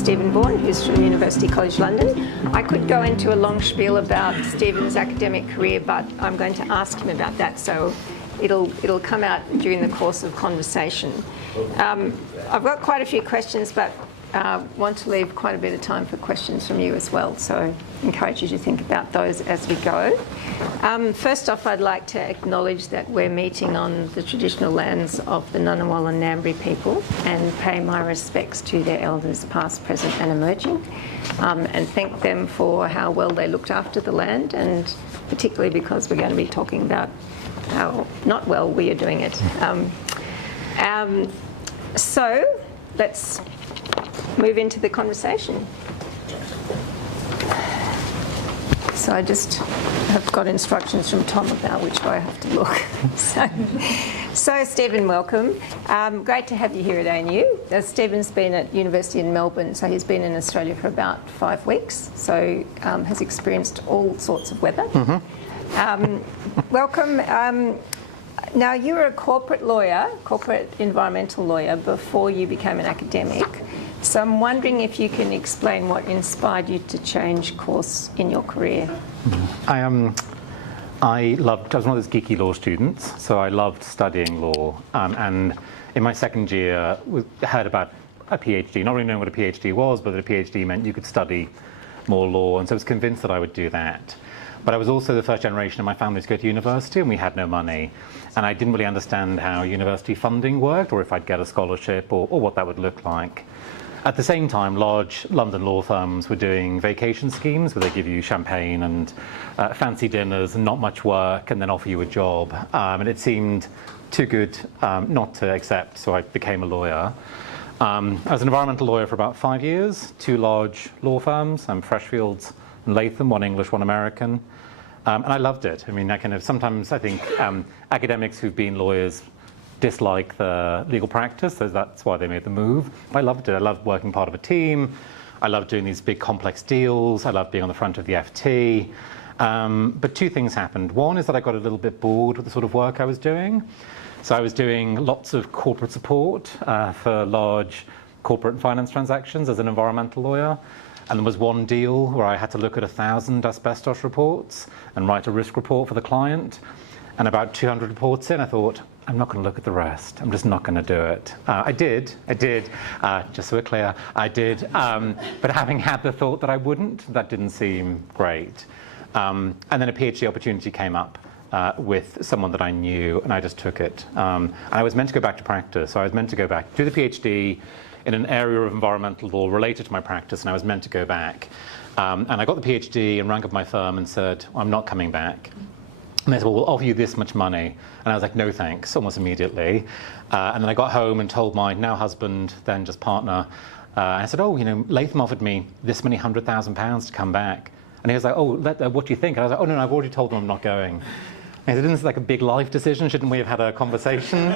Steven Vaughan, who's from University College London. I could go into a long spiel about Steven's academic career, but I'm going to ask him about that, so it'll come out during the course of conversation. I've got quite a few questions, but want to leave quite a bit of time for questions from you as well, so I encourage you to think about those as we go. First off, I'd like to acknowledge that we're meeting on the traditional lands of the Ngunnawal and Ngambri people and pay my respects to their elders past, present and emerging, and thank them for how well they looked after the land, and particularly because we're going to be talking about how not well we are doing it. So let's move into the conversation. So I just have got instructions from Tom about which way I have to look. So Steven, welcome. Great to have you here at ANU. Steven's been at University in Melbourne, so he's been in Australia for about 5 weeks, so has experienced all sorts of weather. Welcome. Now, you were a corporate environmental lawyer, before you became an academic. So I'm wondering if you can explain what inspired you to change course in your career. I was one of those geeky law students, so I loved studying law. And in my second year, I heard about a PhD, not really knowing what a PhD was, but that a PhD meant you could study more law, and so I was convinced that I would do that. But I was also the first generation of my family to go to university, and we had no money. And I didn't really understand how university funding worked, or if I'd get a scholarship, or what that would look like. At the same time, large London law firms were doing vacation schemes where they give you champagne and fancy dinners and not much work, and then offer you a job. And it seemed too good not to accept, so I became a lawyer. I was an environmental lawyer for about 5 years, 2 large law firms, Freshfields and Latham, one English, one American. And I loved it. I mean, sometimes I think academics who've been lawyers dislike the legal practice, so that's why they made the move. I loved it. I loved working part of a team. I loved doing these big complex deals. I loved being on the front of the FT. But 2 things happened. One is that I got a little bit bored with the sort of work I was doing. So I was doing lots of corporate support for large corporate and finance transactions as an environmental lawyer. And there was one deal where I had to look at 1,000 asbestos reports and write a risk report for the client. And about 200 reports in, I thought, I'm not going to look at the rest. I'm just not going to do it. I did, just so we're clear, I did. But having had the thought that I wouldn't, that didn't seem great. And then a PhD opportunity came up with someone that I knew, and I just took it. And I was meant to go back to practice. So I was meant to go back, do the PhD in an area of environmental law related to my practice, and I was meant to go back. And I got the PhD and rang up my firm and said, I'm not coming back. And they said, well, we'll offer you this much money. And I was like, no thanks, almost immediately. And then I got home and told my now husband, then just partner, I said, oh, Latham offered me this many £100,000 to come back. And he was like, oh, what do you think? And I was like, oh, no, I've already told them I'm not going. And he said, isn't this like a big life decision? Shouldn't we have had a conversation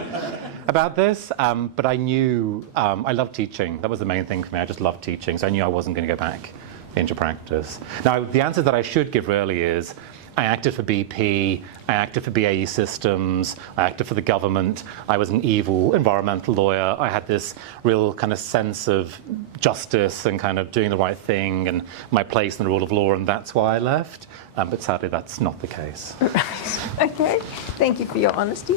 about this? But I knew I loved teaching. That was the main thing for me. I just loved teaching. So I knew I wasn't going to go back into practice. Now, the answer that I should give really is, I acted for BP, I acted for BAE Systems, I acted for the government, I was an evil environmental lawyer, I had this real kind of sense of justice and kind of doing the right thing and my place in the rule of law, and that's why I left. But sadly, that's not the case. Okay, thank you for your honesty.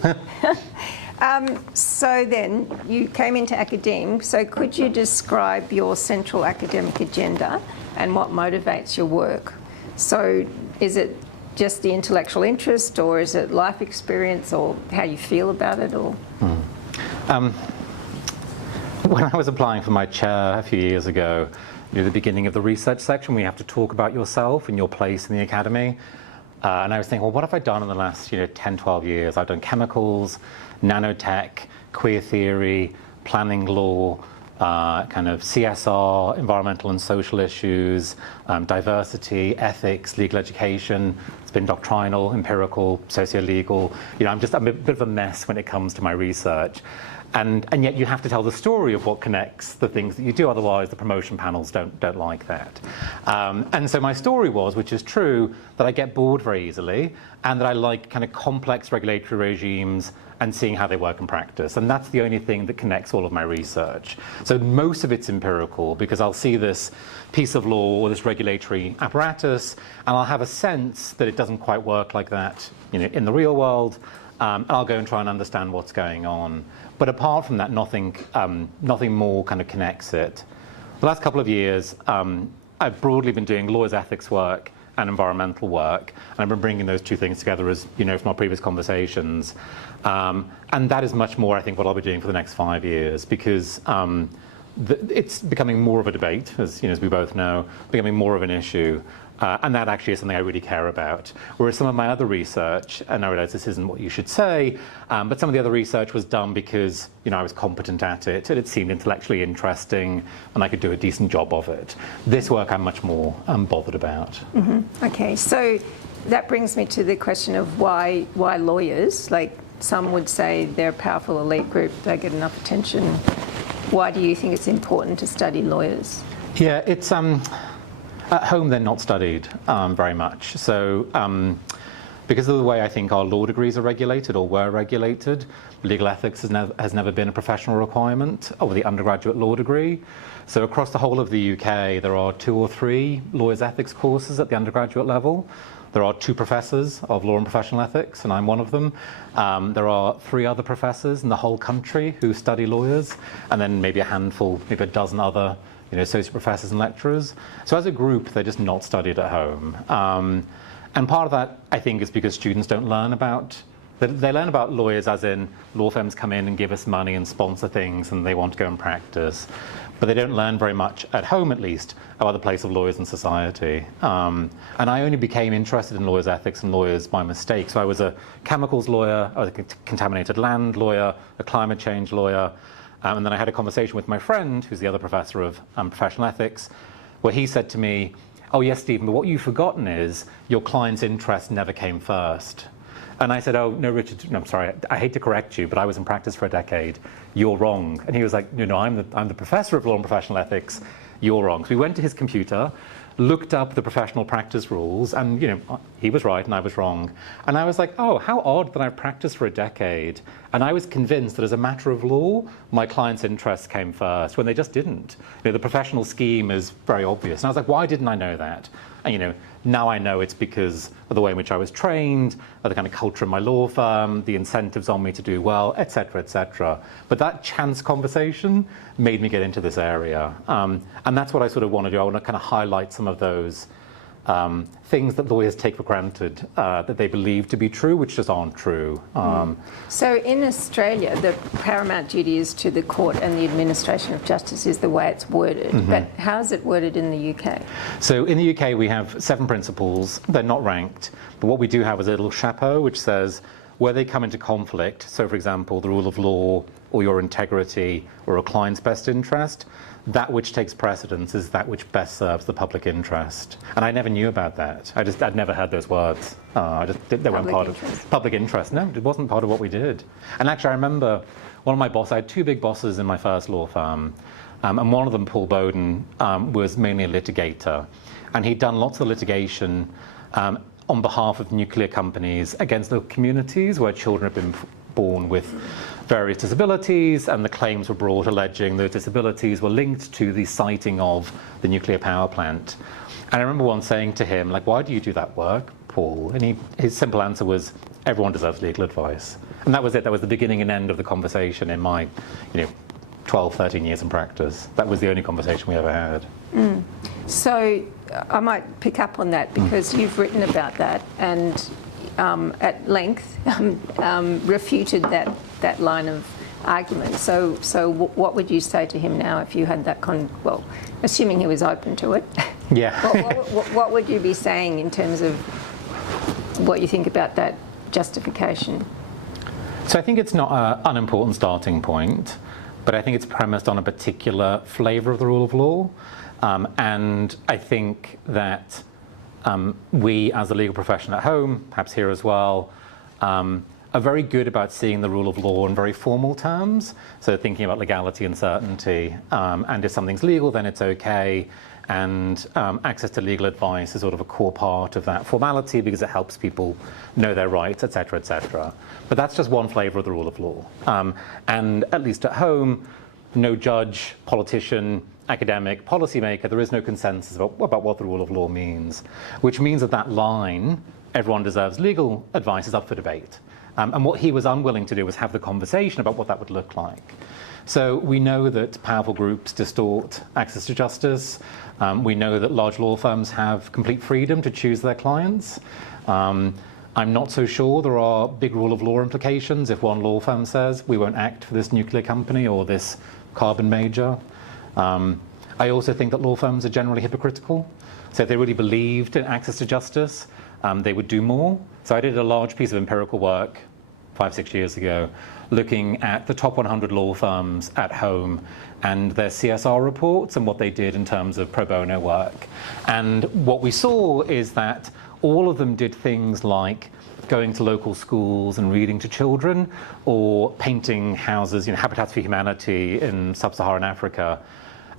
So then, you came into academe, so could you describe your central academic agenda and what motivates your work? So is it just the intellectual interest, or is it life experience, or how you feel about it, or? When I was applying for my chair a few years ago, the beginning of the research section, we have to talk about yourself and your place in the academy. And I was thinking, well, what have I done in the last 10, 12 years? I've done chemicals, nanotech, queer theory, planning law, kind of CSR, environmental and social issues, diversity, ethics, legal education. It's been doctrinal, empirical, socio-legal. I'm a bit of a mess when it comes to my research. And yet you have to tell the story of what connects the things that you do, otherwise the promotion panels don't like that. And so my story was, which is true, that I get bored very easily and that I like kind of complex regulatory regimes and seeing how they work in practice. And that's the only thing that connects all of my research. So most of it's empirical, because I'll see this piece of law or this regulatory apparatus, and I'll have a sense that it doesn't quite work like that, in the real world. And I'll go and try and understand what's going on. But apart from that, nothing more kind of connects it. The last couple of years, I've broadly been doing lawyers' ethics work and environmental work, and I've been bringing those two things together, as you know from our previous conversations. And that is much more, I think, what I'll be doing for the next 5 years, because it's becoming more of a debate, as we both know, becoming more of an issue. And that actually is something I really care about. Whereas some of my other research, and I realize this isn't what you should say, but some of the other research was done because I was competent at it, and it seemed intellectually interesting, and I could do a decent job of it. This work I'm much more bothered about. Mm-hmm. Okay, so that brings me to the question of why lawyers? Like, some would say they're a powerful elite group, they get enough attention. Why do you think it's important to study lawyers? Yeah, it's at home they're not studied very much. So because of the way I think our law degrees are regulated or were regulated, legal ethics has never been a professional requirement of the undergraduate law degree. So across the whole of the UK, there are 2 or 3 lawyers' ethics courses at the undergraduate level. There are 2 professors of law and professional ethics, and I'm one of them. There are 3 other professors in the whole country who study lawyers, and then maybe a handful, maybe a dozen other associate professors and lecturers. So as a group, they're just not studied at home. And part of that, I think, is because students don't learn about, they learn about lawyers as in law firms come in and give us money and sponsor things and they want to go and practice. But they don't learn very much, at home at least, about the place of lawyers in society. And I only became interested in lawyers' ethics and lawyers by mistake. So I was a chemicals lawyer, I was a contaminated land lawyer, a climate change lawyer. And then I had a conversation with my friend, who's the other professor of professional ethics, where he said to me, "Oh yes, Stephen, but what you've forgotten is your client's interest never came first." And I said, "Oh, no, Richard, no, I'm sorry, I hate to correct you, but I was in practice for a decade. You're wrong." And he was like, "No, I'm the professor of law and professional ethics. You're wrong." So we went to his computer, looked up the professional practice rules, and he was right and I was wrong. And I was like, oh, how odd that I've practiced for a decade, and I was convinced that as a matter of law, my client's interests came first, when they just didn't. The professional scheme is very obvious. And I was like, why didn't I know that? And now I know it's because of the way in which I was trained, of the kind of culture in my law firm, the incentives on me to do well, et cetera, et cetera. But that chance conversation made me get into this area. And that's what I sort of want to do. I want to kind of highlight some of those things that lawyers take for granted, that they believe to be true, which just aren't true. So in Australia, the paramount duty is to the court and the administration of justice is the way it's worded. Mm-hmm. But how is it worded in the UK? So in the UK, we have 7 principles. They're not ranked. But what we do have is a little chapeau, which says where they come into conflict, so for example, the rule of law or your integrity or a client's best interest, that which takes precedence is that which best serves the public interest. And I never knew about that. I'd never heard those words. They weren't part of public interest. No, it wasn't part of what we did. And actually, I remember one of my bosses, I had 2 big bosses in my first law firm. And one of them, Paul Bowden, was mainly a litigator. And he'd done lots of litigation on behalf of nuclear companies against the communities where children had been born with various disabilities, and the claims were brought alleging those disabilities were linked to the siting of the nuclear power plant. And I remember once saying to him, like, why do you do that work, Paul? And his simple answer was, everyone deserves legal advice. And that was it. That was the beginning and end of the conversation in my 12, 13 years in practice. That was the only conversation we ever had. Mm. So I might pick up on that because you've written about that and at length refuted that line of argument. So what would you say to him now if you had that well, assuming he was open to it? Yeah. what would you be saying in terms of what you think about that justification? So I think it's not an unimportant starting point, but I think it's premised on a particular flavour of the rule of law. And I think that we, as a legal profession at home, perhaps here as well, are are very good about seeing the rule of law in very formal terms, so thinking about legality and certainty, and if something's legal, then it's okay, and access to legal advice is sort of a core part of that formality because it helps people know their rights, et cetera, et cetera. But that's just one flavor of the rule of law. And at least at home, no judge, politician, academic, policymaker, there is no consensus about what the rule of law means, which means that that line, everyone deserves legal advice, is up for debate. And what he was unwilling to do was have the conversation about what that would look like. So we know that powerful groups distort access to justice. We know that large law firms have complete freedom to choose their clients. I'm not so sure there are big rule of law implications if one law firm says we won't act for this nuclear company or this carbon major. I also think that law firms are generally hypocritical. So if they really believed in access to justice, they would do more. So I did a large piece of empirical work 5-6 years ago, looking at the top 100 law firms at home and their CSR reports and what they did in terms of pro bono work. And what we saw is that all of them did things like going to local schools and reading to children, or painting houses, Habitats for Humanity in sub-Saharan Africa.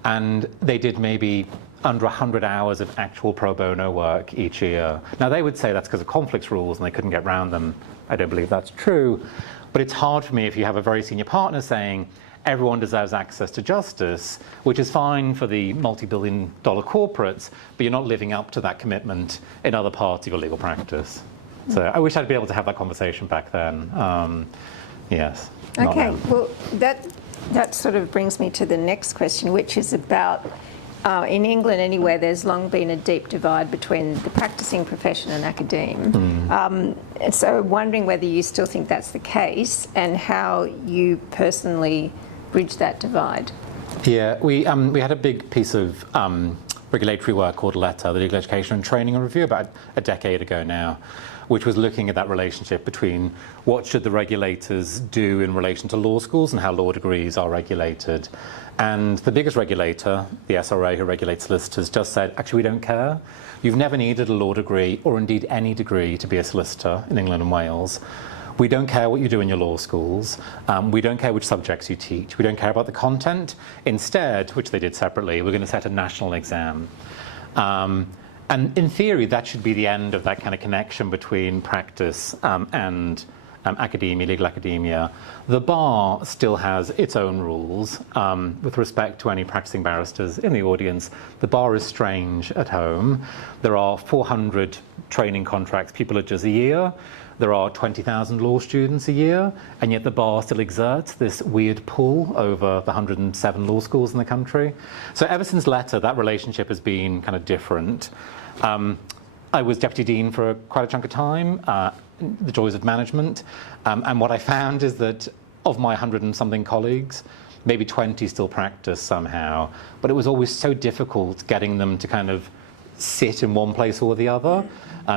And they did maybe under 100 hours of actual pro bono work each year. Now, they would say that's because of conflicts rules and they couldn't get around them. I don't believe that's true. But it's hard for me if you have a very senior partner saying everyone deserves access to justice, which is fine for the multi-billion-dollar corporates, but you're not living up to that commitment in other parts of your legal practice. So I wish I'd be able to have that conversation back then. Yes. Okay, well, that sort of brings me to the next question, which is about, in England anyway, there's long been a deep divide between the practicing profession and academe. And so wondering whether you still think that's the case and how you personally bridge that divide. Yeah, we had a big piece of regulatory work called LETR, the Legal Education and Training Review, about a decade ago now, which was looking at that relationship between what should the regulators do in relation to law schools and how law degrees are regulated. And the biggest regulator, the SRA, who regulates solicitors, just said, actually, we don't care. You've never needed a law degree, or indeed any degree, to be a solicitor in England and Wales. We don't care what you do in your law schools. We don't care which subjects you teach. We don't care about the content. Instead, which they did separately, we're going to set a national exam. And in theory, that should be the end of that kind of connection between practice and academia, legal academia. The bar still has its own rules. With respect to any practicing barristers in the audience, the bar is strange at home. There are 400 training contracts pupillage a year. There are 20,000 law students a year, and yet the bar still exerts this weird pull over the 107 law schools in the country. So ever since LETR, that relationship has been kind of different. I was deputy dean for quite a chunk of time, the joys of management, and what I found is that of my 100 and something colleagues, maybe 20 still practice somehow, but it was always so difficult getting them to kind of sit in one place or the other,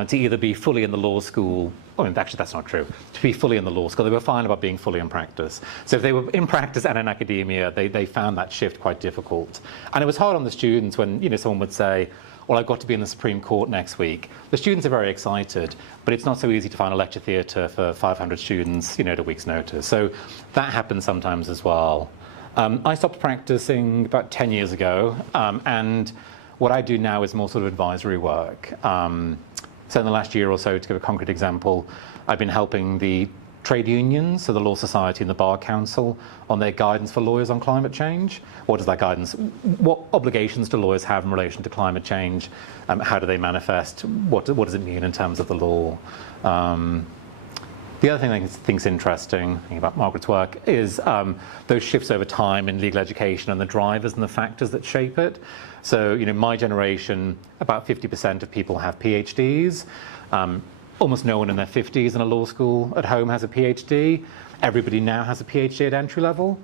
to either be fully in the law school, oh, actually that's not true, to be fully in the law school. They were fine about being fully in practice. So if they were in practice and in academia, they found that shift quite difficult. And it was hard on the students when someone would say, well, I've got to be in the Supreme Court next week. The students are very excited, but it's not so easy to find a lecture theatre for 500 students, at a week's notice. So that happens sometimes as well. I stopped practicing about 10 years ago, and what I do now is more sort of advisory work. So in the last year or so, to give a concrete example, I've been helping the trade unions, so the Law Society and the Bar Council, on their guidance for lawyers on climate change. What is that guidance? What obligations do lawyers have in relation to climate change? How do they manifest? What does it mean in terms of the law? The other thing I think is interesting, thinking about Margaret's work, is those shifts over time in legal education and the drivers and the factors that shape it. So, my generation, about 50% of people have PhDs. Almost no one in their 50s in a law school at home has a PhD. Everybody now has a PhD at entry level.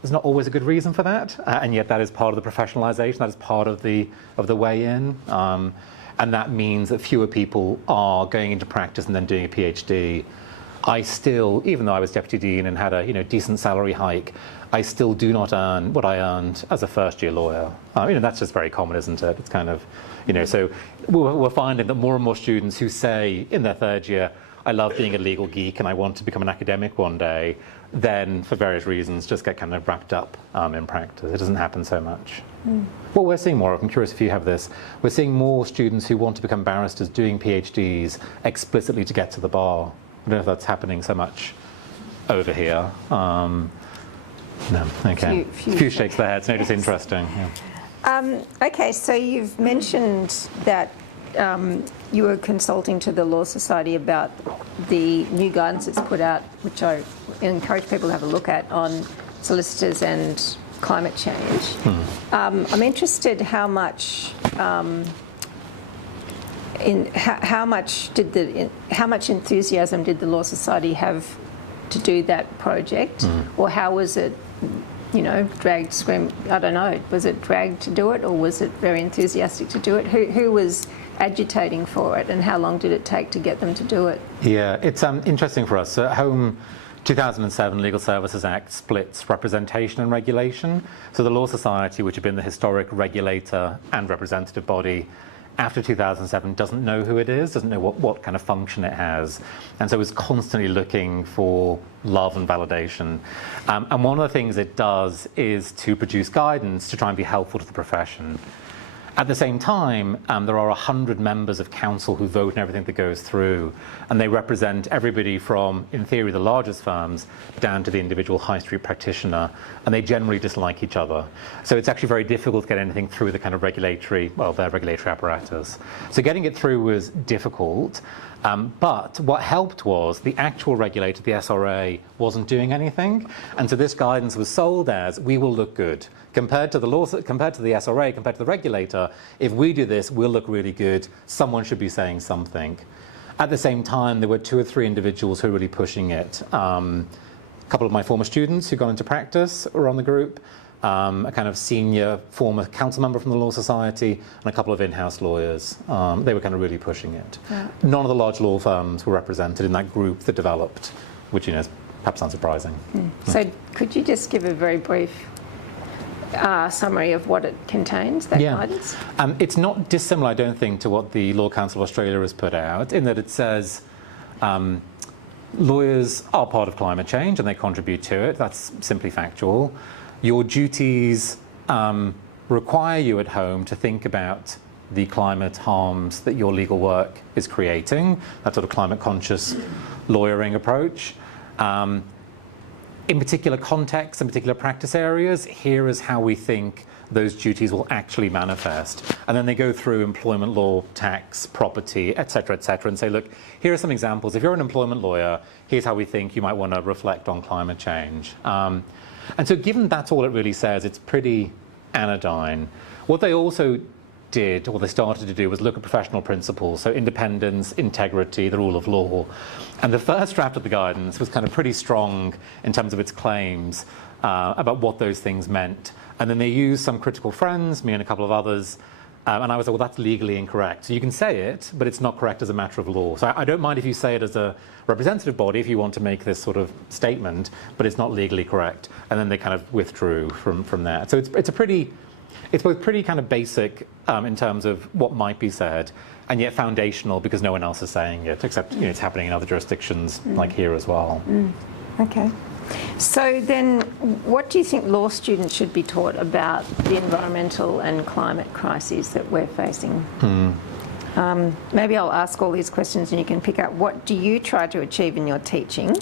There's not always a good reason for that, and yet that is part of the professionalization, that is part of the way in. And that means that fewer people are going into practice and then doing a PhD. I still, even though I was deputy dean and had a decent salary hike, I still do not earn what I earned as a first-year lawyer. That's just very common, isn't it? It's kind of, so we're finding that more and more students who say in their third year, I love being a legal geek and I want to become an academic one day, then for various reasons just get kind of wrapped up in practice. It doesn't happen so much. What we're seeing more of, I'm curious if you have this, we're seeing more students who want to become barristers doing PhDs explicitly to get to the bar. I don't know if that's happening so much over here. No, okay. Few shakes their heads. No, just interesting. Yeah. Okay, so you've mentioned that you were consulting to the Law Society about the new guidance that's put out, which I encourage people to have a look at, on solicitors and climate change. I'm interested how much how much enthusiasm did the Law Society have to do that project, or how was it, dragged, screamed? I don't know. Was it dragged to do it, or was it very enthusiastic to do it? Who was agitating for it, and how long did it take to get them to do it? Yeah, it's interesting for us. So at home, 2007 Legal Services Act splits representation and regulation. So the Law Society, which had been the historic regulator and representative body, after 2007 doesn't know who it is, doesn't know what kind of function it has, and so is constantly looking for love and validation. And one of the things it does is to produce guidance to try and be helpful to the profession. At the same time, there are 100 members of council who vote in everything that goes through, and they represent everybody from, in theory, the largest firms down to the individual high street practitioner, and they generally dislike each other. So it's actually very difficult to get anything through the kind of their regulatory apparatus. So getting it through was difficult, but what helped was the actual regulator, the SRA, wasn't doing anything, and so this guidance was sold as, we will look good. Compared to the SRA, compared to the regulator, if we do this, we'll look really good. Someone should be saying something. At the same time, there were 2 or 3 individuals who were really pushing it. A couple of my former students who got into practice were on the group, a kind of senior former council member from the Law Society, and a couple of in-house lawyers. They were kind of really pushing it. Yeah. None of the large law firms were represented in that group that developed, which is perhaps unsurprising. So could you just give a very brief summary of what it contains, that guidance? It's not dissimilar, I don't think, to what the Law Council of Australia has put out, in that it says lawyers are part of climate change and they contribute to it. That's simply factual. Your duties require you at home to think about the climate harms that your legal work is creating, that sort of climate-conscious lawyering approach. In particular contexts and particular practice areas, here is how we think those duties will actually manifest. And then they go through employment law, tax, property, et cetera, and say, look, here are some examples. If you're an employment lawyer, here's how we think you might want to reflect on climate change. And so given that's all it really says, it's pretty anodyne. What they also did, or they started to do, was look at professional principles, so independence, integrity, the rule of law. And the first draft of the guidance was kind of pretty strong in terms of its claims about what those things meant. And then they used some critical friends, me and a couple of others, and I was like, well, that's legally incorrect. So you can say it, but it's not correct as a matter of law. So I don't mind if you say it as a representative body if you want to make this sort of statement, but it's not legally correct. And then they kind of withdrew from that. So it's both pretty kind of basic in terms of what might be said, and yet foundational because no one else is saying it, except it's happening in other jurisdictions like here as well. Okay. So then what do you think law students should be taught about the environmental and climate crises that we're facing? Maybe I'll ask all these questions and you can pick up, what do you try to achieve in your teaching?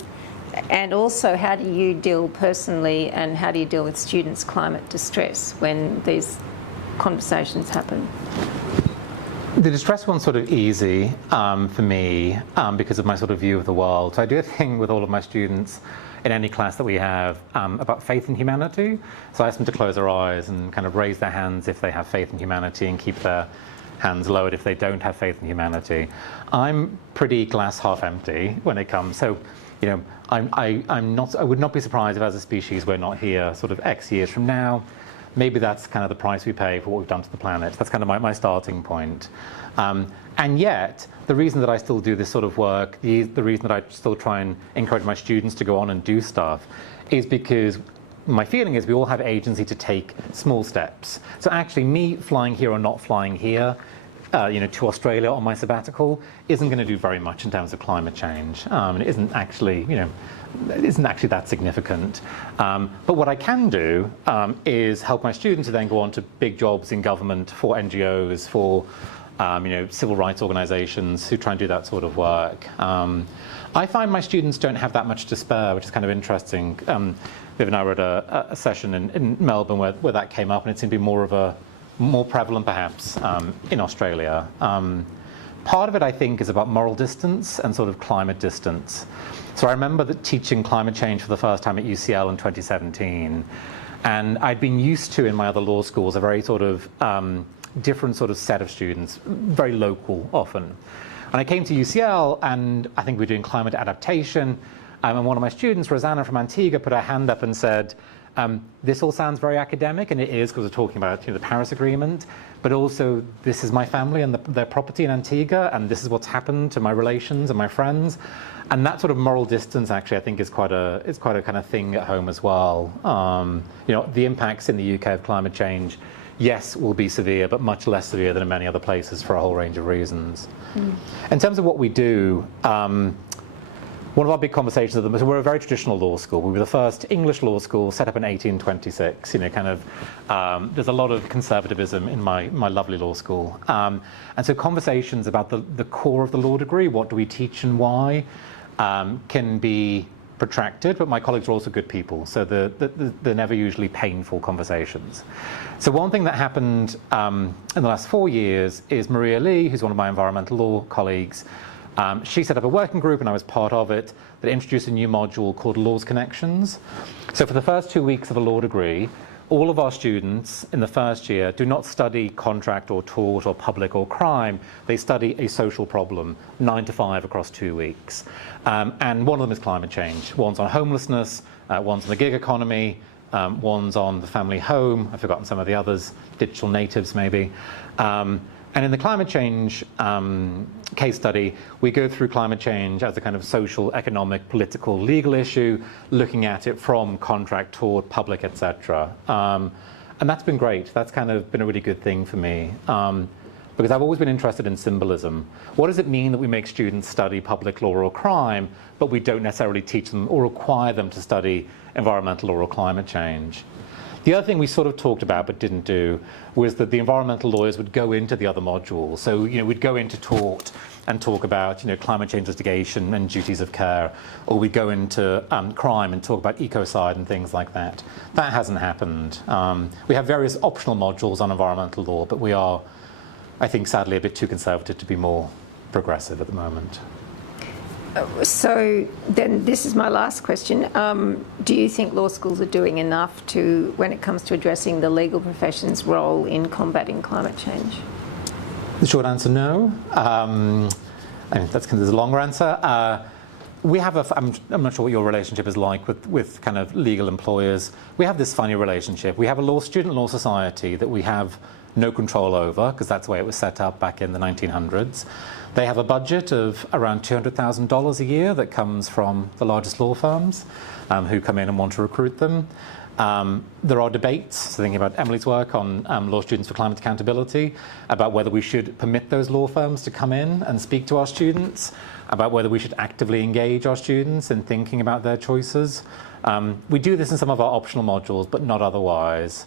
And also, how do you deal personally, and how do you deal with students' climate distress when these conversations happen? The distress one's sort of easy for me because of my sort of view of the world. So I do a thing with all of my students in any class that we have about faith in humanity. So I ask them to close their eyes and kind of raise their hands if they have faith in humanity and keep their hands lowered if they don't have faith in humanity. I'm pretty glass half empty when it comes. So, I would not be surprised if as a species we're not here sort of X years from now. Maybe that's kind of the price we pay for what we've done to the planet. That's kind of my starting point. And yet, the reason that I still do this sort of work, the reason that I still try and encourage my students to go on and do stuff, is because my feeling is we all have agency to take small steps. So actually, me flying here or not flying here to Australia on my sabbatical isn't going to do very much in terms of climate change. It isn't actually, that significant. But what I can do is help my students who then go on to big jobs in government, for NGOs, for civil rights organizations who try and do that sort of work. I find my students don't have that much to spare, which is kind of interesting. Viv and I were at a session in Melbourne where that came up, and it seemed to be more prevalent perhaps in Australia. Part of it, I think, is about moral distance and sort of climate distance. So I remember that teaching climate change for the first time at UCL in 2017, and I'd been used to in my other law schools a very sort of different sort of set of students, very local often. And I came to UCL, and I think we were doing climate adaptation, and one of my students, Rosanna from Antigua, put her hand up and said, this all sounds very academic, and it is, because we're talking about the Paris Agreement, but also this is my family and their property in Antigua, and this is what's happened to my relations and my friends. And that sort of moral distance, actually, I think is quite a kind of thing at home as well. The impacts in the UK of climate change, yes, will be severe, but much less severe than in many other places for a whole range of reasons. In terms of what we do, one of our big conversations at the moment, so we're a very traditional law school. We were the first English law school set up in 1826. There's a lot of conservatism in my lovely law school. And so conversations about the core of the law degree, what do we teach and why, can be protracted, but my colleagues are also good people, so they're never usually painful conversations. So one thing that happened in the last 4 years is Maria Lee, who's one of my environmental law colleagues, she set up a working group, and I was part of it, that introduced a new module called Laws Connections. So for the first 2 weeks of a law degree, all of our students in the first year do not study contract or tort or public or crime. They study a social problem, 9 to 5 across 2 weeks. And one of them is climate change. One's on homelessness, one's on the gig economy, one's on the family home. I've forgotten some of the others, digital natives maybe. And in the climate change case study, we go through climate change as a kind of social, economic, political, legal issue, looking at it from contract, tort, public, etc. And that's been great. That's kind of been a really good thing for me. Because I've always been interested in symbolism. What does it mean that we make students study public law or crime, but we don't necessarily teach them or require them to study environmental law or climate change? The other thing we sort of talked about but didn't do was that the environmental lawyers would go into the other modules. So, we'd go into tort and talk about, climate change litigation and duties of care, or we'd go into crime and talk about ecocide and things like that. That hasn't happened. We have various optional modules on environmental law, but we are, I think, sadly, a bit too conservative to be more progressive at the moment. So then this is my last question. Do you think law schools are doing enough when it comes to addressing the legal profession's role in combating climate change? The short answer, no. There's a longer answer. We have I'm not sure what your relationship is like with kind of legal employers. We have this funny relationship. We have a student law society that we have no control over, because that's the way it was set up back in the 1900s. They have a budget of around $200,000 a year that comes from the largest law firms who come in and want to recruit them. There are debates, so thinking about Emily's work on Law Students for Climate Accountability, about whether we should permit those law firms to come in and speak to our students, about whether we should actively engage our students in thinking about their choices. We do this in some of our optional modules, but not otherwise.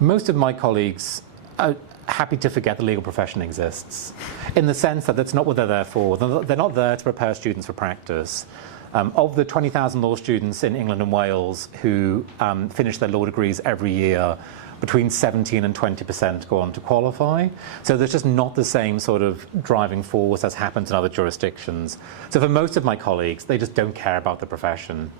Most of my colleagues are happy to forget the legal profession exists, in the sense that that's not what they're there for. They're not there to prepare students for practice. Of the 20,000 law students in England and Wales who finish their law degrees every year, between 17 and 20% go on to qualify. So there's just not the same sort of driving force as happens in other jurisdictions. So for most of my colleagues, they just don't care about the profession.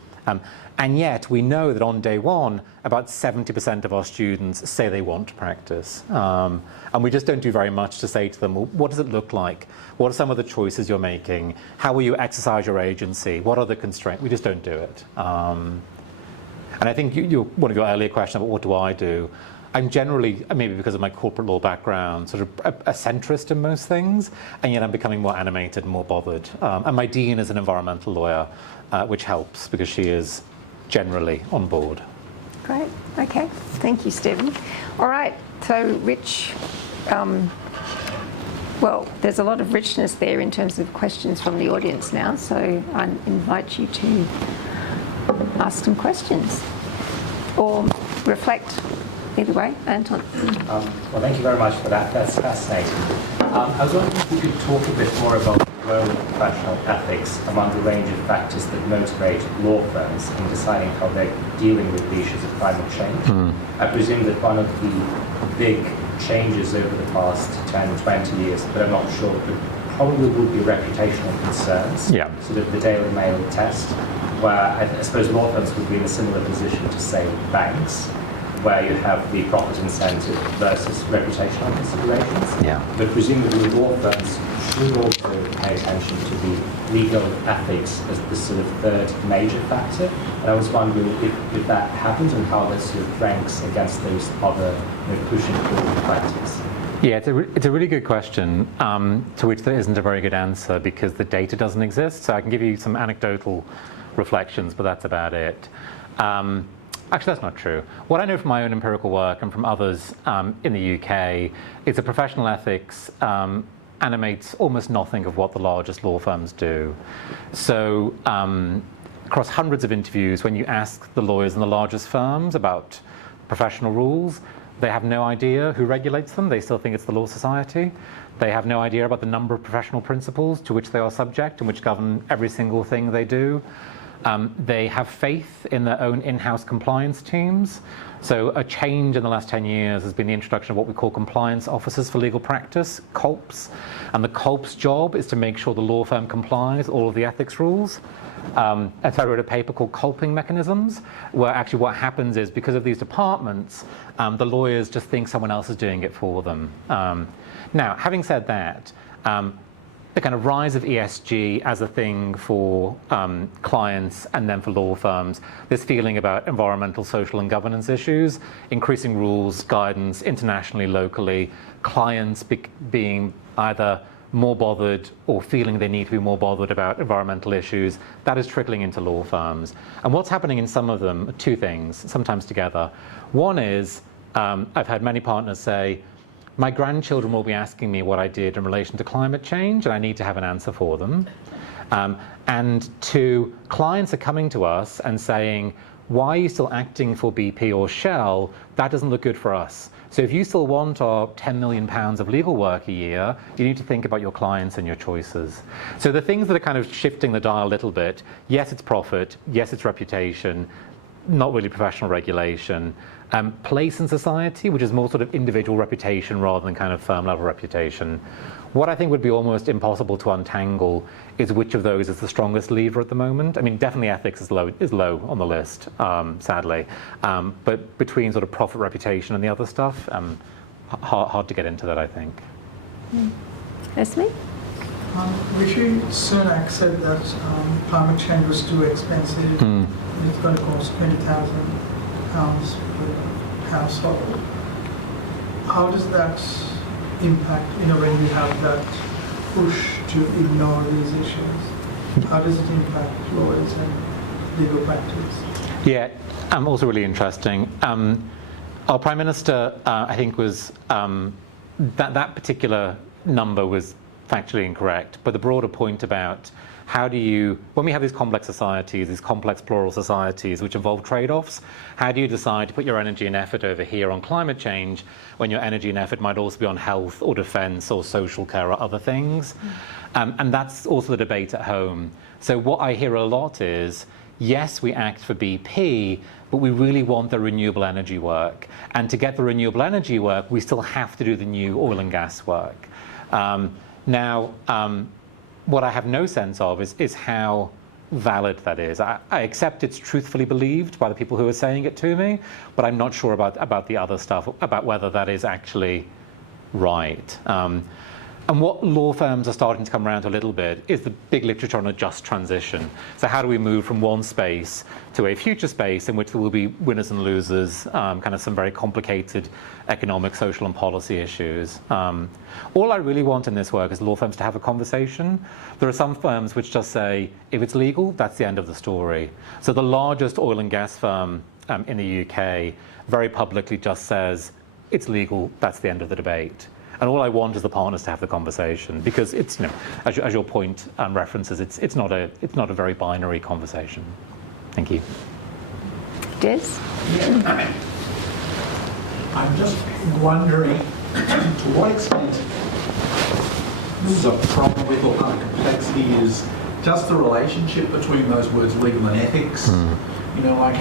And yet we know that on day one, about 70% of our students say they want to practice. And we just don't do very much to say to them, well, what does it look like? What are some of the choices you're making? How will you exercise your agency? What are the constraints? We just don't do it. And I think one of your earlier questions about what do I do, I'm generally, maybe because of my corporate law background, sort of a centrist in most things, and yet I'm becoming more animated and more bothered. And my dean is an environmental lawyer, which helps because she is generally on board. Great. Okay. Thank you, Stephen. All right. So, Rich, Well, there's a lot of richness there in terms of questions from the audience now, so I invite you to ask some questions or reflect. Either way, Anton. Well, thank you very much for that. That's fascinating. I was wondering if you could talk a bit more about the role of professional ethics among the range of factors that motivate law firms in deciding how they're dealing with the issues of climate change. I presume that one of the big changes over the past 10, 20 years, but I'm not sure, but probably would be reputational concerns. Yeah. Sort of the Daily Mail test, where I suppose law firms would be in a similar position to, say, banks, where you have the profit incentive versus reputational considerations. Yeah. But presumably law firms should also pay attention to the legal ethics as the sort of third major factor. And I was wondering if that happens and how that sort of ranks against those other pushing forward practices. Yeah, it's a really good question, to which there isn't a very good answer because the data doesn't exist. So I can give you some anecdotal reflections, but that's about it. Actually, that's not true. What I know from my own empirical work and from others in the UK is that professional ethics animates almost nothing of what the largest law firms do. So across hundreds of interviews, when you ask the lawyers in the largest firms about professional rules, they have no idea who regulates them. They still think it's the Law Society. They have no idea about the number of professional principles to which they are subject and which govern every single thing they do. They have faith in their own in-house compliance teams. So a change in the last 10 years has been the introduction of what we call compliance officers for legal practice, COLPs. And the COLP's job is to make sure the law firm complies with all of the ethics rules. And so I wrote a paper called Colping Mechanisms, where actually what happens is because of these departments, the lawyers just think someone else is doing it for them. Now, having said that, the kind of rise of ESG as a thing for clients and then for law firms, this feeling about environmental, social and governance issues, increasing rules, guidance, internationally, locally, clients being either more bothered or feeling they need to be more bothered about environmental issues, that is trickling into law firms. And what's happening in some of them, two things, sometimes together. One is, I've had many partners say, my grandchildren will be asking me what I did in relation to climate change, and I need to have an answer for them. And two, clients are coming to us and saying, why are you still acting for BP or Shell? That doesn't look good for us. So if you still want our £10 million of legal work a year, you need to think about your clients and your choices. So the things that are kind of shifting the dial a little bit, yes, it's profit, yes, it's reputation, not really professional regulation. Place in society, which is more sort of individual reputation rather than kind of firm level reputation. What I think would be almost impossible to untangle is which of those is the strongest lever at the moment. I mean, definitely ethics is low on the list, sadly. But between sort of profit, reputation and the other stuff, hard to get into that, I think. Leslie? Rishi Sunak said that climate change was too expensive. It's going to cost £20,000 per household. How does that impact, when you have that push to ignore these issues? How does it impact lawyers and legal practice? Yeah, also really interesting. Our Prime Minister, I think, was that particular number was factually incorrect, but the broader point about how do you, when we have these complex societies, these complex plural societies which involve trade-offs, how do you decide to put your energy and effort over here on climate change when your energy and effort might also be on health or defence or social care or other things? And that's also the debate at home. So what I hear a lot is, yes, we act for BP, but we really want the renewable energy work. And to get the renewable energy work, we still have to do the new oil and gas work. Now, what I have no sense of is how valid that is. I accept it's truthfully believed by the people who are saying it to me, but I'm not sure about the other stuff, about whether that is actually right. And what law firms are starting to come around to a little bit is the big literature on a just transition. So how do we move from one space to a future space in which there will be winners and losers, kind of some very complicated economic, social and policy issues. All I really want in this work is law firms to have a conversation. There are some firms which just say, if it's legal, that's the end of the story. So the largest oil and gas firm in the UK very publicly just says, it's legal, that's the end of the debate. And all I want is the partners to have the conversation, because it's, as your point references, it's not a very binary conversation. Thank you. Des? Yeah. I'm just wondering to what extent this is a problem with, or kind of complexity, is just the relationship between those words legal and ethics. Like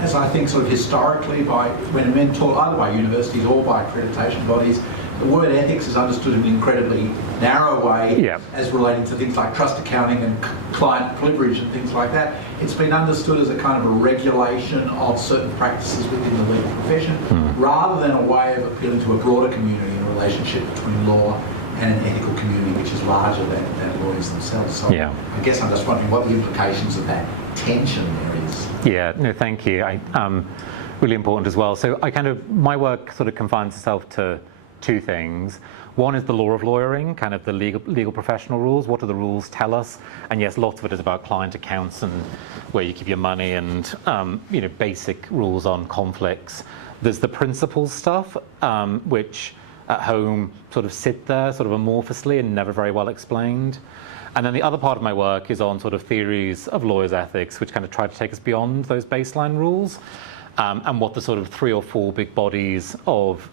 as I think sort of historically, when men taught either by universities or by accreditation bodies, the word ethics is understood in an incredibly narrow way as relating to things like trust accounting and client privilege and things like that. It's been understood as a kind of a regulation of certain practices within the legal profession, rather than a way of appealing to a broader community and a relationship between law and an ethical community which is larger than lawyers themselves. So I guess I'm just wondering what the implications of that tension there is. Yeah, no, thank you. Really important as well. So my work sort of confines itself to two things. One is the law of lawyering, kind of the legal professional rules. What do the rules tell us? And yes, lots of it is about client accounts and where you keep your money and basic rules on conflicts. There's the principles stuff, which at home sort of sit there sort of amorphously and never very well explained. And then the other part of my work is on sort of theories of lawyers' ethics, which kind of try to take us beyond those baseline rules. And what the sort of 3 or 4 big bodies of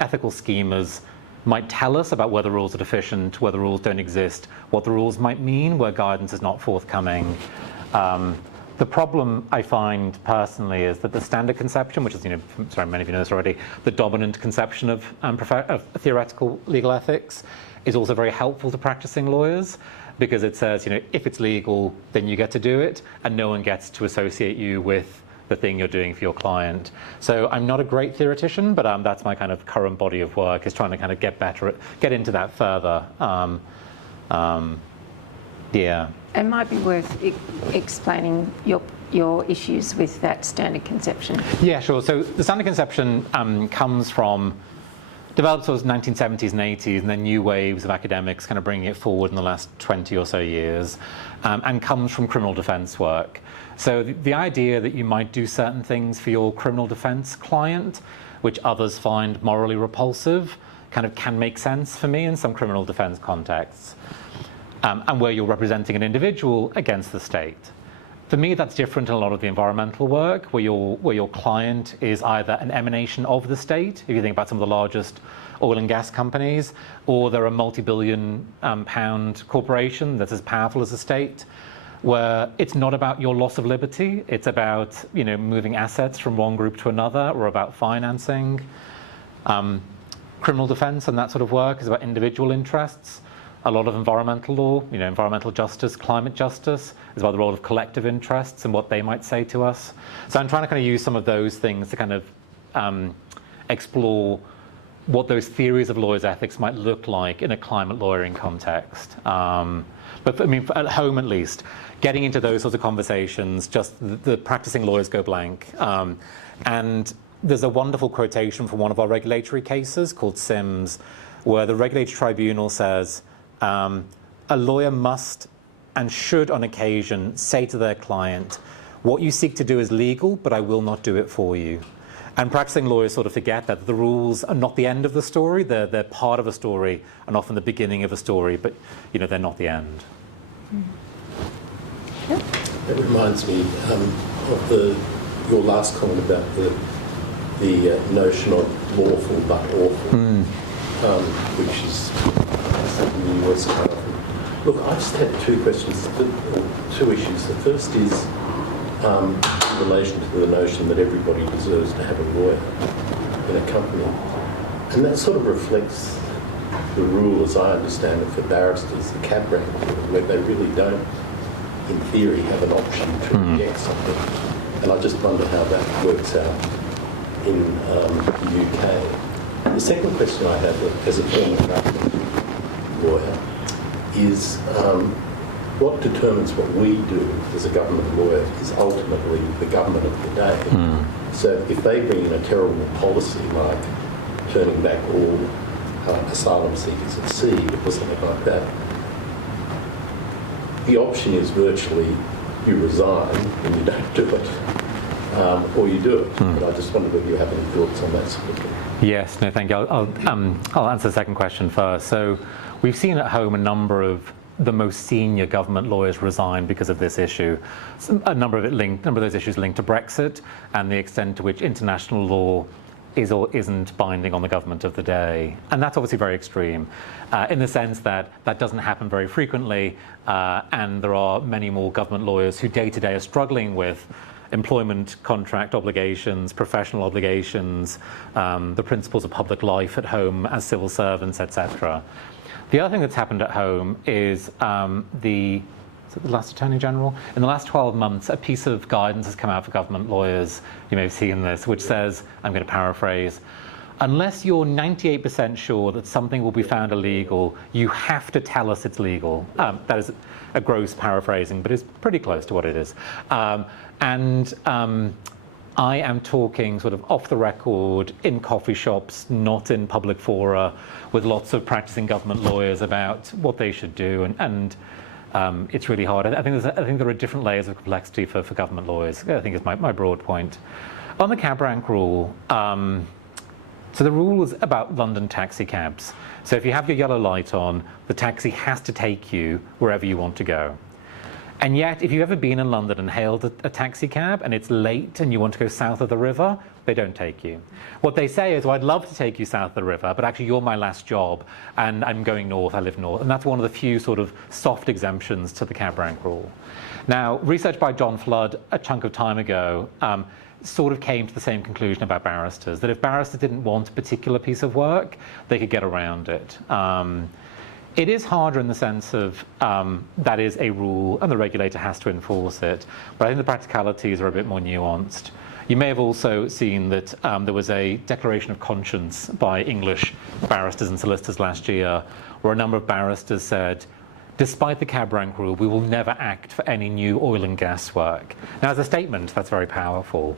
ethical schemas might tell us about whether rules are deficient, whether rules don't exist, what the rules might mean where guidance is not forthcoming. The problem I find personally is that the standard conception, which is, many of you know this already, the dominant conception of theoretical legal ethics, is also very helpful to practicing lawyers, because it says, if it's legal, then you get to do it, and no one gets to associate you with the thing you're doing for your client. So I'm not a great theoretician, but that's my kind of current body of work, is trying to kind of get into that further. It might be worth explaining your issues with that standard conception. Yeah, sure. So the standard conception comes from, developed sort of 1970s and 80s, and then new waves of academics kind of bringing it forward in the last 20 or so years, and comes from criminal defense work. So the idea that you might do certain things for your criminal defense client, which others find morally repulsive, kind of can make sense for me in some criminal defense contexts, and where you're representing an individual against the state. For me, that's different in a lot of the environmental work, where your client is either an emanation of the state, if you think about some of the largest oil and gas companies, or they're a multi-billion pound corporation that's as powerful as the state, where it's not about your loss of liberty, it's about moving assets from one group to another, or about financing. Criminal defense and that sort of work is about individual interests. A lot of environmental law, environmental justice, climate justice, is about the role of collective interests and what they might say to us. So I'm trying to kind of use some of those things to kind of explore what those theories of lawyers' ethics might look like in a climate lawyering context. But at home at least, getting into those sorts of conversations, just the practicing lawyers go blank. And there's a wonderful quotation from one of our regulatory cases called Sims, where the regulatory tribunal says, a lawyer must and should on occasion say to their client, what you seek to do is legal, but I will not do it for you. And practicing lawyers sort of forget that the rules are not the end of the story, they're part of a story and often the beginning of a story, but they're not the end. It reminds me of your last comment about the notion of lawful but awful, which is in the US quite often. Look, I just had 2 questions, 2 issues. The first is in relation to the notion that everybody deserves to have a lawyer in a company. And that sort of reflects the rule, as I understand it, for barristers, the cap rank, where they really don't, in theory, have an option to reject something. And I just wonder how that works out in the UK. The second question I have, as a former government lawyer, is what determines what we do as a government lawyer is ultimately the government of the day. So if they bring in a terrible policy like turning back all asylum seekers at sea or something like that, the option is virtually you resign and you don't do it. or you do it. But I just wondered whether you have any thoughts on that sort of thing. Yes, no, thank you. I'll answer the second question first. So we've seen at home a number of the most senior government lawyers resign because of this issue. A number of those issues linked to Brexit and the extent to which international law is or isn't binding on the government of the day. And that's obviously very extreme in the sense that that doesn't happen very frequently, and there are many more government lawyers who day to day are struggling with employment contract obligations, professional obligations, the principles of public life at home as civil servants, etc. The other thing that's happened at home is the last Attorney General? In the last 12 months, a piece of guidance has come out for government lawyers, you may have seen this, which says, I'm going to paraphrase, unless you're 98% sure that something will be found illegal, you have to tell us it's legal. That is a gross paraphrasing, but it's pretty close to what it is. I am talking sort of off the record, in coffee shops, not in public fora, with lots of practicing government lawyers about what they should do, and it's really hard. I think there are different layers of complexity for government lawyers, I think is my broad point. On the cab rank rule, so the rule is about London taxi cabs. So if you have your yellow light on, the taxi has to take you wherever you want to go. And yet, if you've ever been in London and hailed a taxi cab and it's late and you want to go south of the river, they don't take you. What they say is, well, I'd love to take you south of the river, but actually you're my last job and I'm going north, I live north. And that's one of the few sort of soft exemptions to the cab rank rule. Now, research by John Flood a chunk of time ago sort of came to the same conclusion about barristers, that if barristers didn't want a particular piece of work, they could get around it. It is harder in the sense of that is a rule and the regulator has to enforce it, but I think the practicalities are a bit more nuanced. You may have also seen that there was a declaration of conscience by English barristers and solicitors last year, where a number of barristers said, despite the cab rank rule, we will never act for any new oil and gas work. Now, as a statement, that's very powerful.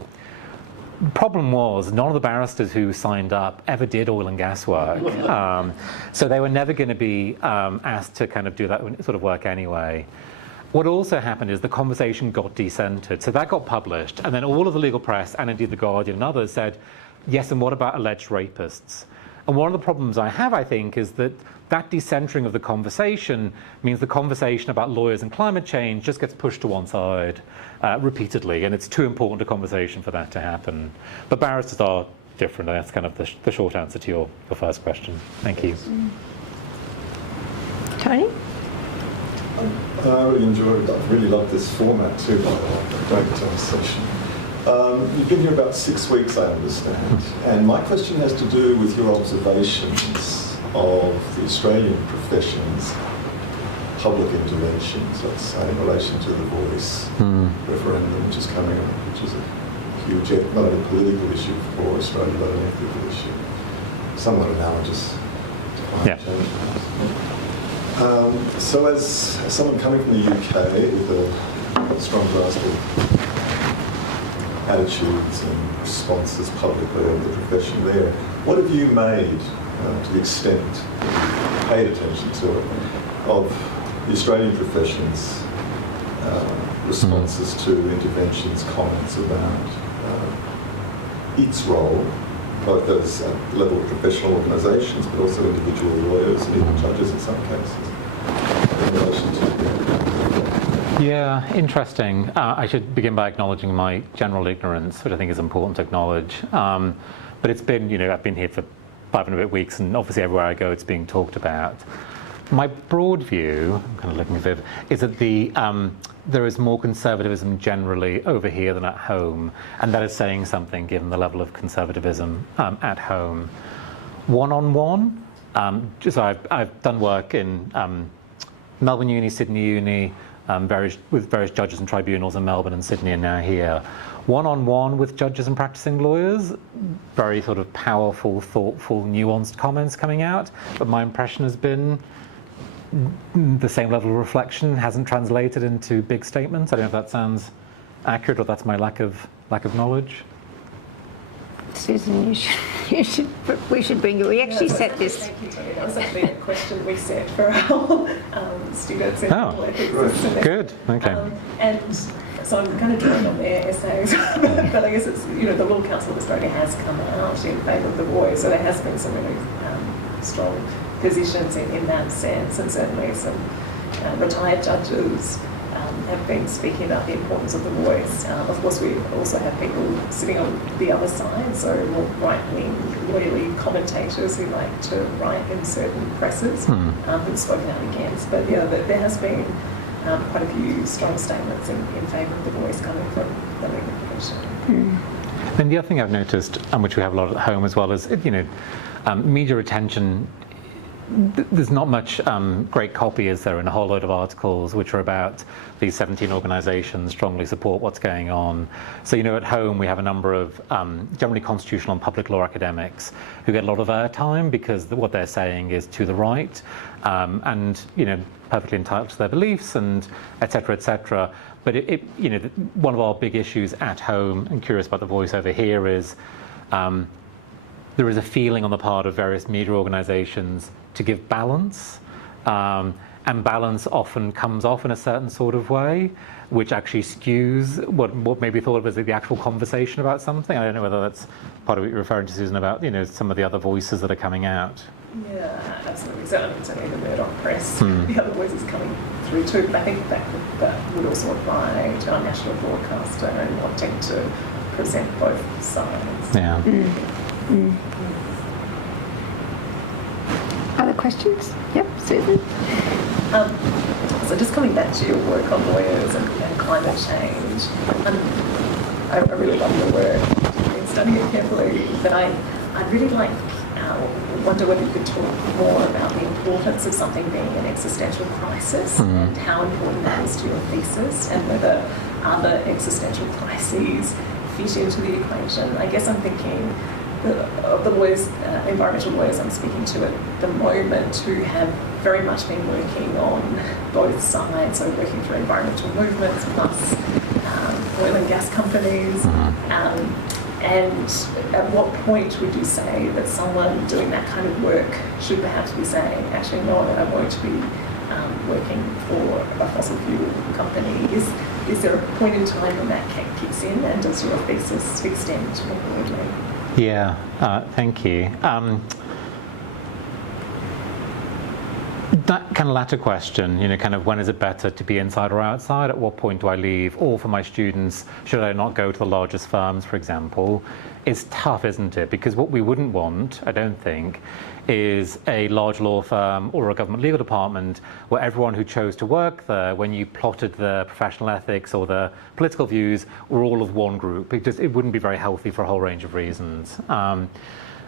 The problem was none of the barristers who signed up ever did oil and gas work. So they were never going to be asked to kind of do that sort of work anyway. What also happened is the conversation got decentered. So that got published, and then all of the legal press, and indeed The Guardian and others, said, yes, and what about alleged rapists? And one of the problems I have, I think, is that that decentering of the conversation means the conversation about lawyers and climate change just gets pushed to one side repeatedly, and it's too important a conversation for that to happen. But barristers are different, and that's kind of the short answer to your first question. Thank you. Tony? I really love this format too, by the way. Great conversation. You've been here about 6 weeks, I understand, and my question has to do with your observations of the Australian profession's public interventions, let's say, in relation to the Voice referendum, which is coming up, which is a huge, not only political issue for Australia, but an ethical issue, somewhat analogous to climate change. So as someone coming from the UK with a strong grasp of attitudes and responses publicly of the profession there, what have you made, to the extent that you paid attention to it, of the Australian profession's responses to interventions, comments about its role, both as at the level of professional organisations, but also individual lawyers and even judges in some cases, in relation to Yeah, interesting. I should begin by acknowledging my general ignorance, which I think is important to acknowledge. But it's been, I've been here for 5 and a bit weeks, and obviously everywhere I go it's being talked about. My broad view, I'm kind of looking at it, is that there is more conservatism generally over here than at home, and that is saying something given the level of conservatism at home. One-on-one, I've done work in Melbourne Uni, Sydney Uni, with various judges and tribunals in Melbourne and Sydney, and now here. One-on-one with judges and practicing lawyers, very sort of powerful, thoughtful, nuanced comments coming out, but my impression has been the same level of reflection hasn't translated into big statements. I don't know if that sounds accurate or that's my lack of knowledge. Susan, we should bring you. We actually set this. Thank you, Tony. That was actually a question we set for our students in ethics. Good. Okay. And so I'm kind of drawing on their essays, but I guess it's, the Law Council of Australia has come out in favour of the voice, so there has been some really strong positions in that sense, and certainly some retired judges have been speaking about the importance of the voice. Of course, we also have people sitting on the other side, so more right-wing, lawyerly commentators who like to write in certain presses, who've spoken out against. But yeah, there has been quite a few strong statements in favour of the voice coming from the legal profession. And the other thing I've noticed, and which we have a lot at home as well, is media attention. There's not much great copy, is there, in a whole load of articles which are about these 17 organisations strongly support what's going on. So, at home we have a number of generally constitutional and public law academics who get a lot of airtime because what they're saying is to the right and, perfectly entitled to their beliefs and et cetera, But, one of our big issues at home, and curious about the voice over here, is there is a feeling on the part of various media organisations to give balance, and balance often comes off in a certain sort of way, which actually skews what may be thought of as the actual conversation about something. I don't know whether that's part of what you're referring to, Susan, about some of the other voices that are coming out. Yeah, absolutely. Certainly the Murdoch press, the other voices coming through too. But I think that would also apply to our national broadcaster and wanting to present both sides. Yeah. Other questions? Yep, Susan. So just coming back to your work on lawyers and climate change, I really love your work. I've been studying it carefully, but I'd really wonder whether you could talk more about the importance of something being an existential crisis and how important that is to your thesis, and whether other existential crises fit into the equation. I guess I'm thinking of the lawyers, environmental lawyers I'm speaking to at the moment, who have very much been working on both sides, so working through environmental movements plus oil and gas companies. And at what point would you say that someone doing that kind of work should perhaps be saying, actually, no, I won't be working for a fossil fuel company? Is there a point in time when that kicks in, and does your thesis extend more broadly? Yeah, thank you. That kind of latter question, kind of when is it better to be inside or outside? At what point do I leave? Or for my students, should I not go to the largest firms, for example? It's tough, isn't it? Because what we wouldn't want, I don't think, is a large law firm or a government legal department where everyone who chose to work there, when you plotted their professional ethics or their political views, were all of one group. It wouldn't be very healthy for a whole range of reasons.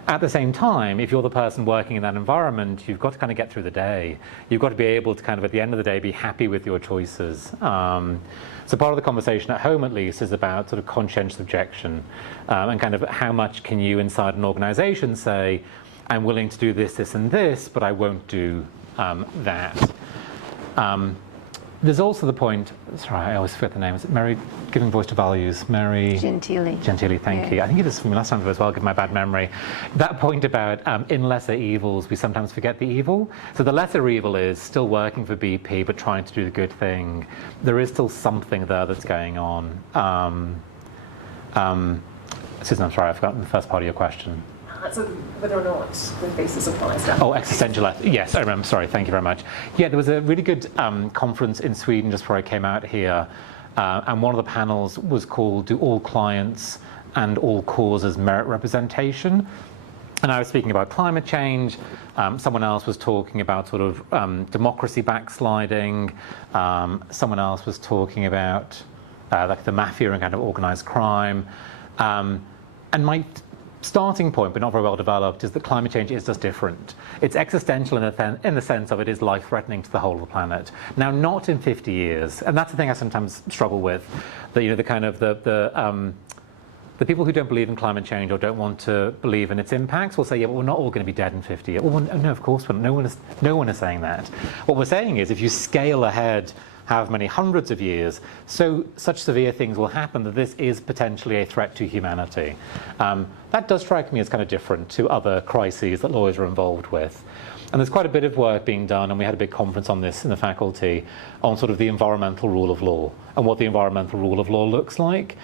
At the same time, if you're the person working in that environment, you've got to kind of get through the day. You've got to be able to kind of, at the end of the day, be happy with your choices. So part of the conversation at home, at least, is about sort of conscientious objection and kind of how much can you, inside an organisation, say, I'm willing to do this, this, and this, but I won't do that. There's also the point, sorry, I always forget the name, is it Mary, Giving Voice to Values? Mary Gentili. Gentili, thank you. I think it is from last time as well, given my bad memory. That point about in lesser evils, we sometimes forget the evil. So the lesser evil is still working for BP, but trying to do the good thing. There is still something there that's going on. Susan, I'm sorry, I've forgotten the first part of your question. So whether or not the thesis applies to... Oh, existential ethics. Yes, I remember. Sorry, thank you very much. Yeah, there was a really good conference in Sweden just before I came out here, and one of the panels was called Do All Clients and All Causes Merit Representation? And I was speaking about climate change. Someone else was talking about sort of democracy backsliding. Someone else was talking about like the mafia and kind of organized crime. And my starting point, but not very well developed, is that climate change is just different. It's existential in the sense of it is life-threatening to the whole of the planet. Now, not in 50 years, and that's the thing I sometimes struggle with. The people who don't believe in climate change or don't want to believe in its impacts will say, yeah, but we're not all going to be dead in 50 years. Well, no, of course we're not. No one is saying that. What we're saying is if you scale ahead however many hundreds of years, such severe things will happen that this is potentially a threat to humanity. That does strike me as kind of different to other crises that lawyers are involved with. And there's quite a bit of work being done, and we had a big conference on this in the faculty, on sort of the environmental rule of law and what the environmental rule of law looks like.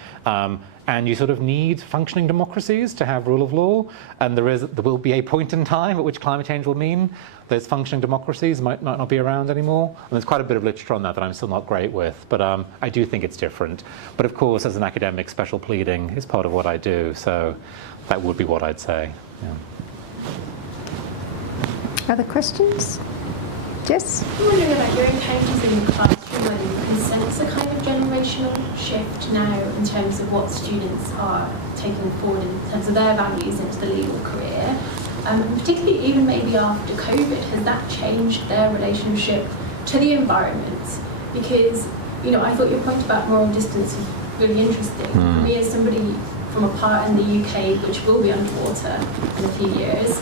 And you sort of need functioning democracies to have rule of law, and there will be a point in time at which climate change will mean those functioning democracies might not be around anymore. And there's quite a bit of literature on that I'm still not great with, but I do think it's different. But of course, as an academic, special pleading is part of what I do, so that would be what I'd say. Yeah. Other questions? Jess? I'm wondering about your encounters in the classroom, whether you can sense a kind of generational shift now in terms of what students are taking forward in terms of their values into the legal career. And particularly even maybe after COVID, has that changed their relationship to the environment? Because, you know, I thought your point about moral distance was really interesting. For me, as somebody from a part in the UK which will be underwater in a few years,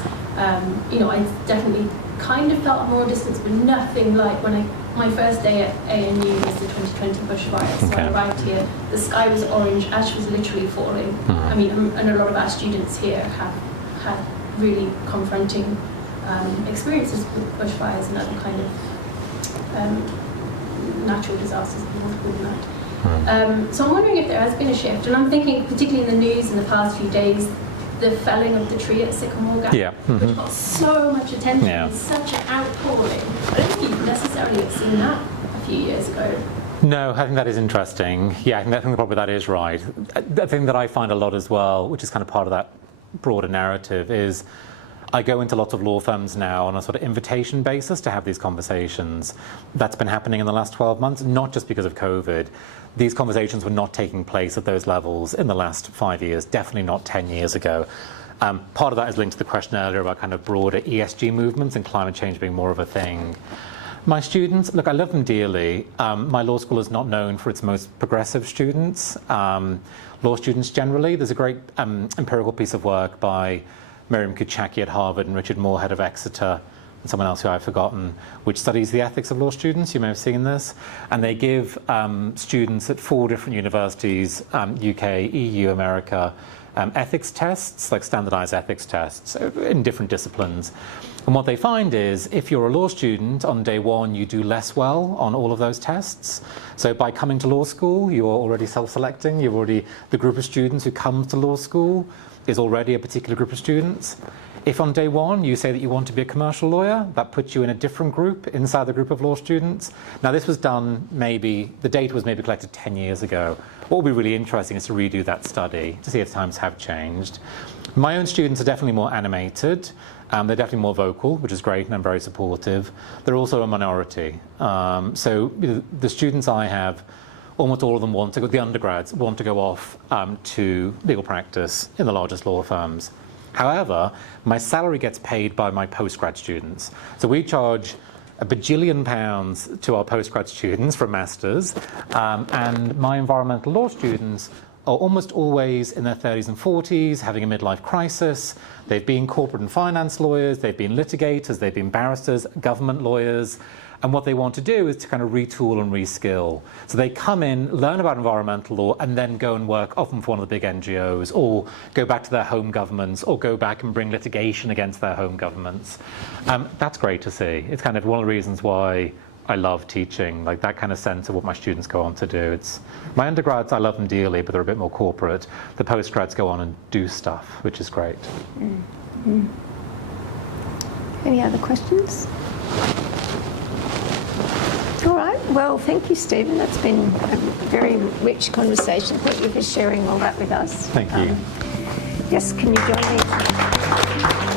you know, I definitely kind of felt a moral distance, but nothing like when my first day at ANU was the 2020 bushfires. So I arrived here, the sky was orange, ash was literally falling. I mean, and a lot of our students here have had really confronting experiences with bushfires and other kind of natural disasters, if you want to call them that. So I'm wondering if there has been a shift, and I'm thinking particularly in the news in the past few days, the felling of the tree at Sycamore Gap, which got so much attention and such an outpouring. I don't think you necessarily have seen that a few years ago. No, I think that is interesting. Yeah, I think probably that is right. The thing that I find a lot as well, which is kind of part of that broader narrative, is I go into lots of law firms now on a sort of invitation basis to have these conversations. That's been happening in the last 12 months, not just because of COVID. These conversations were not taking place at those levels in the last 5 years, definitely not 10 years ago. Part of that is linked to the question earlier about kind of broader ESG movements and climate change being more of a thing. My students, look, I love them dearly. My law school is not known for its most progressive students. Law students generally, there's a great empirical piece of work by Miriam Kuchaki at Harvard and Richard Moorhead of Exeter, and someone else who I've forgotten, which studies the ethics of law students. You may have seen this. And they give students at 4 different universities, UK, EU, America, ethics tests, like standardized ethics tests in different disciplines. And what they find is if you're a law student, on day 1, you do less well on all of those tests. So by coming to law school, you're already self-selecting. The group of students who comes to law school is already a particular group of students. If on day 1 you say that you want to be a commercial lawyer, that puts you in a different group inside the group of law students. Now this was done the data was maybe collected 10 years ago. What will be really interesting is to redo that study to see if times have changed. My own students are definitely more animated. They're definitely more vocal, which is great, and I'm very supportive. They're also a minority. So the students I have, almost all of them the undergrads want to go off to legal practice in the largest law firms. However, my salary gets paid by my postgrad students. So we charge £1 bajillion to our postgrad students for masters, and my environmental law students are almost always in their 30s and 40s, having a midlife crisis. They've been corporate and finance lawyers, they've been litigators, they've been barristers, government lawyers, and what they want to do is to kind of retool and reskill. So they come in, learn about environmental law, and then go and work often for one of the big NGOs, or go back to their home governments, or go back and bring litigation against their home governments. That's great to see. It's kind of one of the reasons why I love teaching, like that kind of sense of what my students go on to do. My undergrads, I love them dearly, but they're a bit more corporate. The postgrads go on and do stuff, which is great. Mm-hmm. Any other questions? All right. Well, thank you, Stephen. That's been a very rich conversation. Thank you for sharing all that with us. Thank you. Yes, can you join me?